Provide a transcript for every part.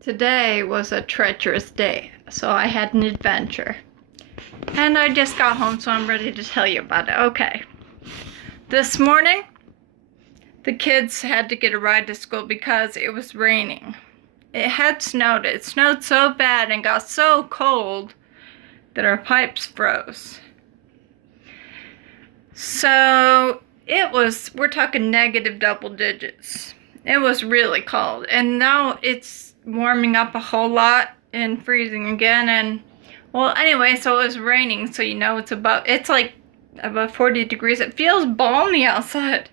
Today was a treacherous day, so I had an adventure. And I just got home, so I'm ready to tell you about it. Okay. This morning, the kids had to get a ride to school because it was raining. It had snowed. It snowed so bad and got so cold that our pipes froze. So we're talking negative double digits. It was really cold. And now it's warming up a whole lot and freezing again. And well, anyway, so it was raining. So it's like above 40 degrees. It feels balmy outside.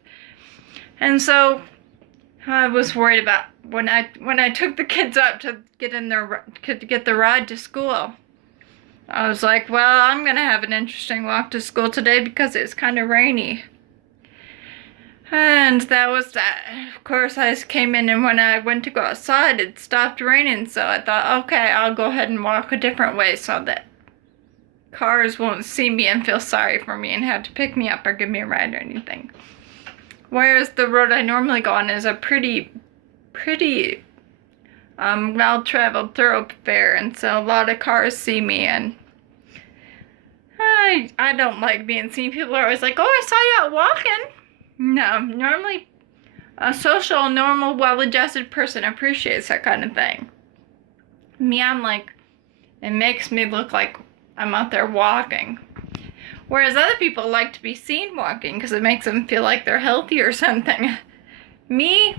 And so I was worried about when I took the kids up to get the ride to school. I was like, well, I'm gonna have an interesting walk to school today because it's kind of rainy. And that was that. Of course, I just came in, and when I went to go outside, it stopped raining. So I thought, okay, I'll go ahead and walk a different way so that cars won't see me and feel sorry for me and have to pick me up or give me a ride or anything. Whereas the road I normally go on is a pretty well-traveled thoroughfare, and so a lot of cars see me, and I don't like being seen. People are always like, oh, I saw you out walking. No, normally a social, normal, well-adjusted person appreciates that kind of thing. Me, I'm like, it makes me look like I'm out there walking. Whereas other people like to be seen walking because it makes them feel like they're healthy or something. Me,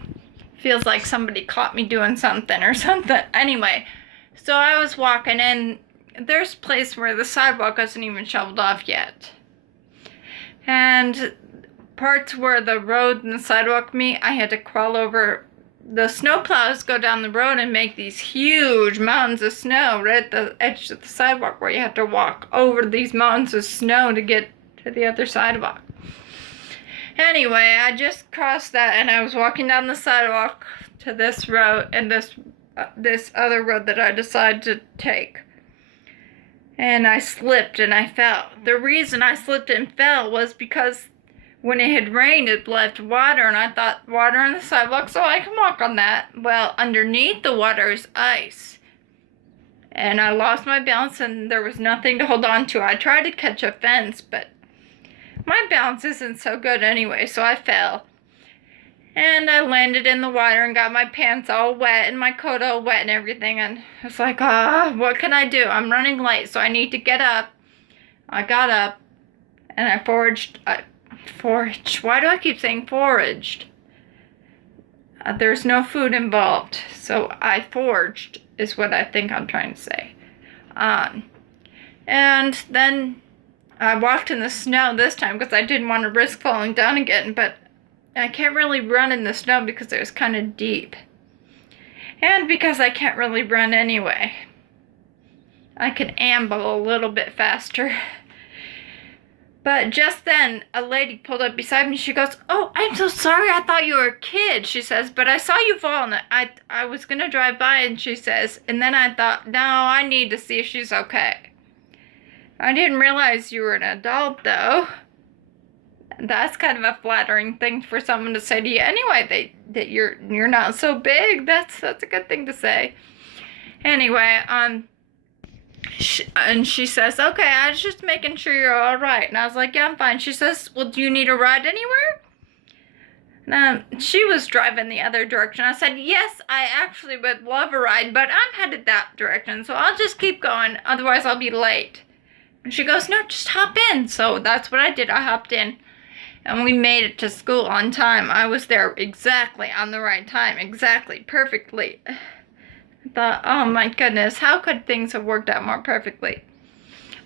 feels like somebody caught me doing something or something. Anyway, so I was walking, and there's a place where the sidewalk isn't even shoveled off yet. And parts where the road and the sidewalk meet, I had to crawl over. The snowplows go down the road and make these huge mountains of snow right at the edge of the sidewalk, where you have to walk over these mountains of snow to get to the other sidewalk. Anyway, I just crossed that, and I was walking down the sidewalk to this road and this other road that I decided to take. And I slipped and I fell. The reason I slipped and fell was because when it had rained, it left water, and I thought water on the sidewalk, so I can walk on that. Well, underneath the water is ice. And I lost my balance, and there was nothing to hold on to. I tried to catch a fence, but my balance isn't so good anyway, so I fell. And I landed in the water and got my pants all wet and my coat all wet and everything. And I was like, what can I do? I'm running late, so I need to get up. I got up and I foraged. Why do I keep saying foraged? There's no food involved, so I foraged is what I think I'm trying to say. And then I walked in the snow this time because I didn't want to risk falling down again, but I can't really run in the snow because it was kind of deep. And because I can't really run anyway. I can amble a little bit faster. But just then, a lady pulled up beside me. She goes, oh, I'm so sorry. I thought you were a kid, she says, but I saw you fall, and I was going to drive by, and she says, and then I thought, no, I need to see if she's okay. I didn't realize you were an adult, though. That's kind of a flattering thing for someone to say to you anyway, that you're not so big. That's a good thing to say. Anyway, and she says, okay, I was just making sure you're all right. And I was like, yeah, I'm fine. She says, well, do you need a ride anywhere? She was driving the other direction. I said, yes, I actually would love a ride, but I'm headed that direction, so I'll just keep going. Otherwise, I'll be late. And she goes, no, just hop in. So that's what I did. I hopped in, and we made it to school on time. I was there exactly on the right time, exactly, perfectly. I thought, oh my goodness, how could things have worked out more perfectly?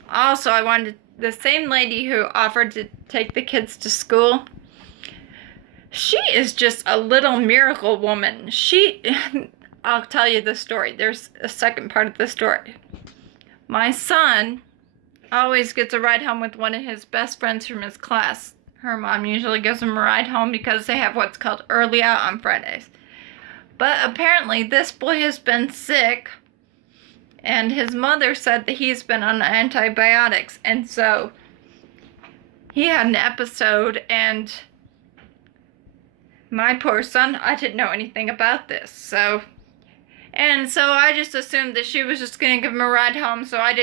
Also, I wanted the same lady who offered to take the kids to school. She is just a little miracle woman. I'll tell you the story. There's a second part of the story. My son always gets a ride home with one of his best friends from his class. Her mom usually gives him a ride home because they have what's called early out on Fridays. But apparently this boy has been sick, and his mother said that he's been on antibiotics, and so he had an episode, and my poor son, I didn't know anything about this, so And so I just assumed that she was just going to give him a ride home, so I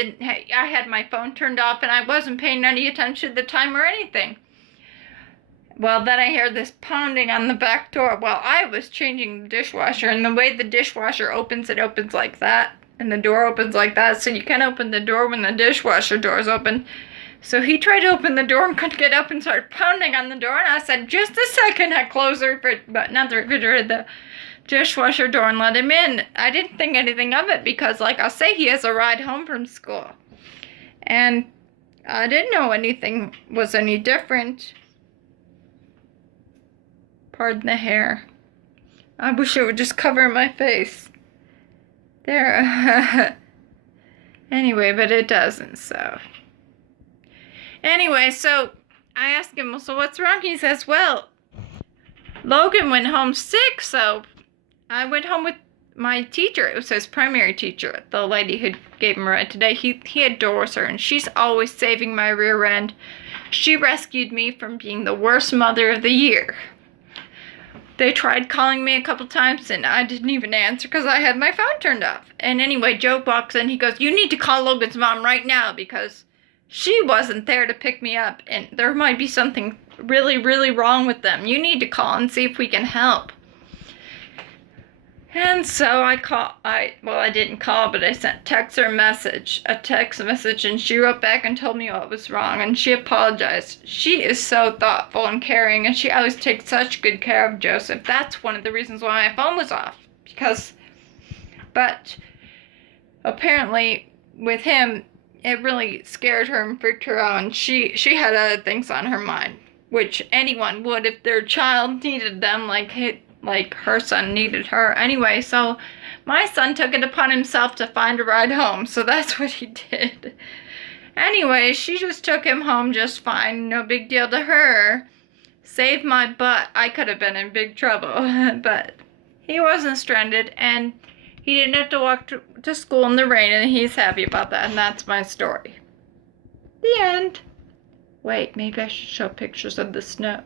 had my phone turned off and I wasn't paying any attention to the time or anything. Well, then I hear this pounding on the back door. Well, I was changing the dishwasher, and the way the dishwasher opens, it opens like that, and the door opens like that, so you can't open the door when the dishwasher door is open. So he tried to open the door and couldn't get up and started pounding on the door, and I said, just a second, I closed not the refrigerator, the dishwasher door and let him in. I didn't think anything of it because, like I say, he has a ride home from school. And I didn't know anything was any different. Pardon the hair. I wish it would just cover my face. There. Anyway, but it doesn't, so. Anyway, so I asked him, well, so what's wrong? He says, well, Logan went home sick, so I went home with my teacher. It was his primary teacher, the lady who gave him a ride today. He adores her, and she's always saving my rear end. She rescued me from being the worst mother of the year. They tried calling me a couple times, and I didn't even answer because I had my phone turned off. And anyway, Joe walks in. He goes, you need to call Logan's mom right now because she wasn't there to pick me up, and there might be something really, really wrong with them. You need to call and see if we can help. And so I didn't call, but I sent a text message, and she wrote back and told me what was wrong, and she apologized. She is so thoughtful and caring, and she always takes such good care of Joseph. That's one of the reasons why my phone was off, but apparently with him, it really scared her and freaked her out, and she had other things on her mind, which anyone would if their child needed them, like her son needed her. Anyway, so my son took it upon himself to find a ride home, so that's what he did. Anyway, she just took him home just fine, no big deal to her. Saved my butt. I could have been in big trouble, but he wasn't stranded, and he didn't have to walk to school in the rain, and he's happy about that, and that's my story. The end. Wait, maybe I should show pictures of the snow.